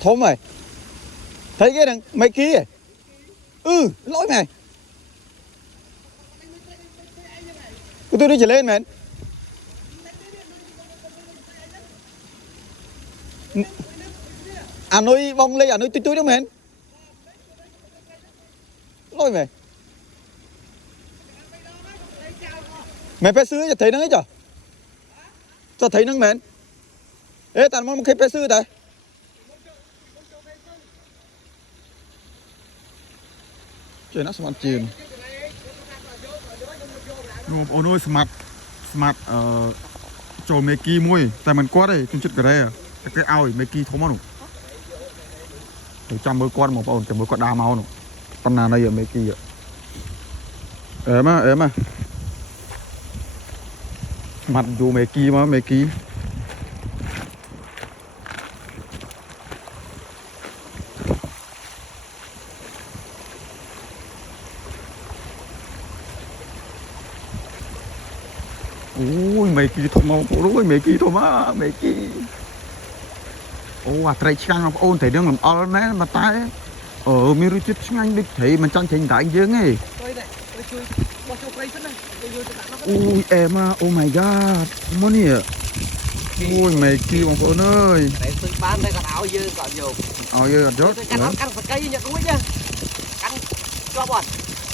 Thôm mày. Thấy cái đằng mấy ký à? Ừ, lỗi mày. Tôi đi trở lên mày. À nuôi bông lên, à nuôi túi đó mày. Lỗi mày. Mày phải xưa cho thấy nó ấy cho. Cho thấy nó mày. Ê, tao mong cái phải xưa tại. Trời nó smart chìm. Ôi ôi smart trồi mấy kỳ môi tại mình quát đây chung chất cái đây à cái ao mấy kỳ thấu máu nụ trăm bữa con một ổn trăm bữa con đa máu nụ con nào đây ở mấy kỳ ạ em à mặt dù mấy kỳ mà mấy kỳ ui mấy kỳ thấu máu ôi mấy kỳ thấu máu mấy kỳ ô à trai chăng ôn thấy đừng làm ao nè mà tay mi rút chút nhanh đi thấy mình chẳng thành đại dương ấy ui em à oh my god món gì ạ ui mày kia bọn con ơi bán đây còn áo dư còn nhiều áo dư còn rốt cắn phải cây nhận đúng chứ cắn cho bọt